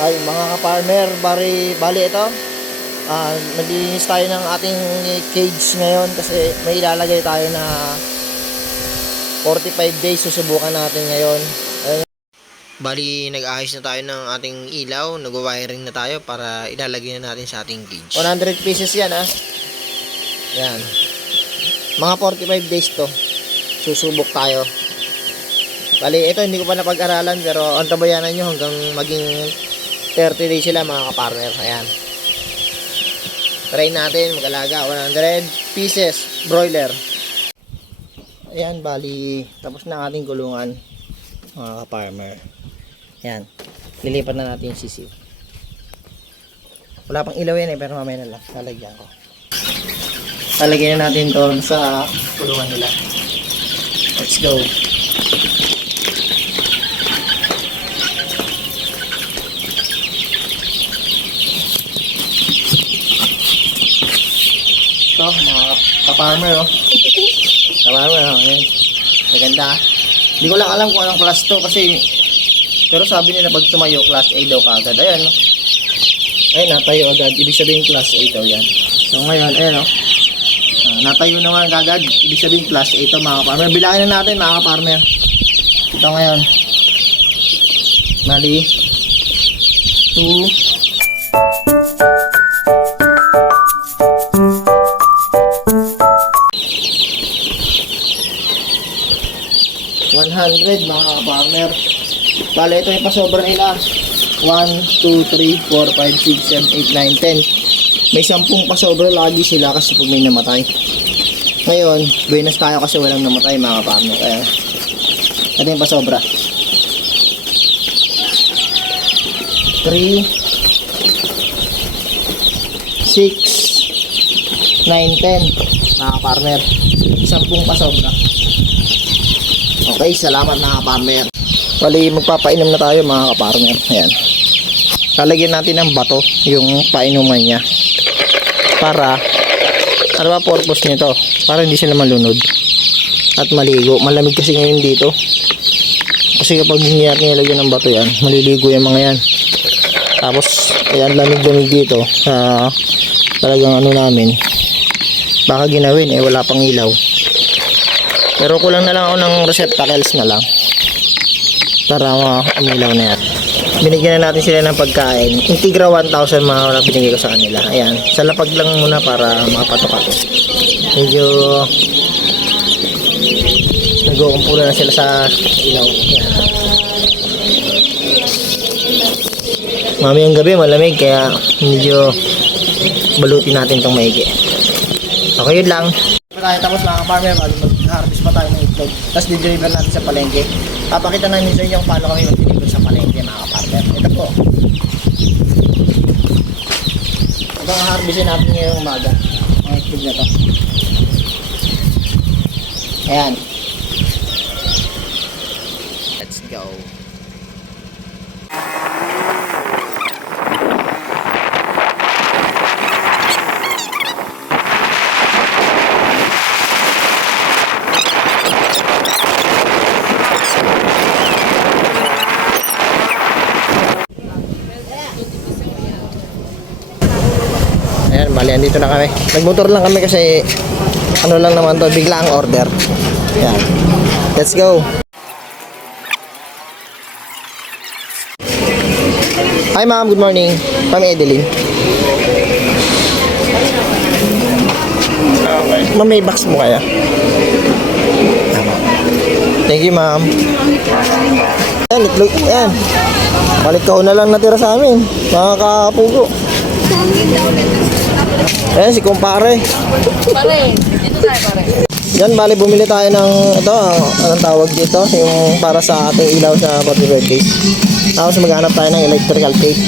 Ay, mga ka-farmer, bali ito. Naglilinis tayo ng ating cage ngayon kasi may ilalagay tayo na 45 days susubukan natin ngayon. Ayun. Bali, nag-ayos na tayo ng ating ilaw, nag-wiring na tayo para ilalagay na natin sa ating cage. 100 pieces yan Yan. Mga 45 days to. Susubok tayo. Bali, ito hindi ko pa napag-aralan pero antabayanan nyo hanggang maging 30 days sila mga ka-farmer. Ayan. Try natin mag-alaga. 100 pieces broiler. Ayan, bali tapos na ang ating kulungan mga ka-farmer. Ayan. Lilipat na natin yung sisiw. Wala pang ilaw yan pero mamaya na lang. Lalagyan ko. Lalagyan na natin to sa kulungan nila. Let's go. Ito, mga ka-farmer ka-farmer ayan. Maganda. Hindi ko lang alam kung anong class to kasi pero sabi nila pag tumayo class A daw kaagad. Ayan ayun, natayo agad. Ibig sabihin class A daw yan. So ngayon, ayan natayo naman agad. Ibig sabihin class A ito mga ka-farmer. Bilangin na natin mga ka-farmer. Ito ngayon. Mali 2 100 mga ka-farmer. Bale, ito yung pasobra nila. 1, 2, 3, 4, 5, 6, 7, 8, 9, 10. May 10 pasobra lagi sila kasi pag may namatay. Ngayon, buenas tayo kasi walang namatay mga ka-farmer. Ayan. Ito yung pasobra. 3, 6, 9, 10 mga ka-farmer. 10 pasobra. Okay, salamat mga ka-farmer. Bali, magpapainom na tayo mga ka-farmer. Ayan. Lalagyan natin ng bato yung painuman niya. Para, ano ba purpose nito? Para hindi sila malunod. At maligo. Malamig kasi ngayon dito. Kasi kapag hindi natin nilagyan ng bato yan, maliligo yung mga yan. Tapos, ayan, lamig-lamig dito. Talagang ano namin. Baka ginawin, wala pang ilaw. Pero kulang na lang ako ng receptacles na lang para umilaw na yan. Binigyan na natin sila ng pagkain. Integra 1,000 mga wala binigay ko sa kanila. Ayan, sa lapag lang muna para makapatok ako. Medyo nag-uumpula na sila sa ilaw. Ayan. Mamayang gabi malamig kaya medyo balutin natin itong maigi. Okay, yun lang. Tapos mga ka-farmer, mag-harvest pa tayo ng itlog. Tapos dideliver natin sa palengke. Papakita namin sa inyo paano kami mag-deliver sa palengke mga ka-farmer. Ito po. Ito ang harvestin natin ngayong umaga. Ang itlog na to. Ayan. Let's go. Ayan, bali, andito na kami. Nagmotor lang kami kasi ano lang naman to, bigla ang order. Ayan. Let's go. Hi ma'am, good morning. Kami Edeline. Ma'am, may box mo kaya? Thank you ma'am. Ayan, itlog. Ayan. Balik ka na lang natira sa amin. Mga kapugo. Ayan si kumpare. Pare, dito tayo pare. Yan, bali bumili tayo ng ito, anong tawag dito, yung para sa ating ilaw sa 45 days. Tapos maghanap tayo ng electrical tape.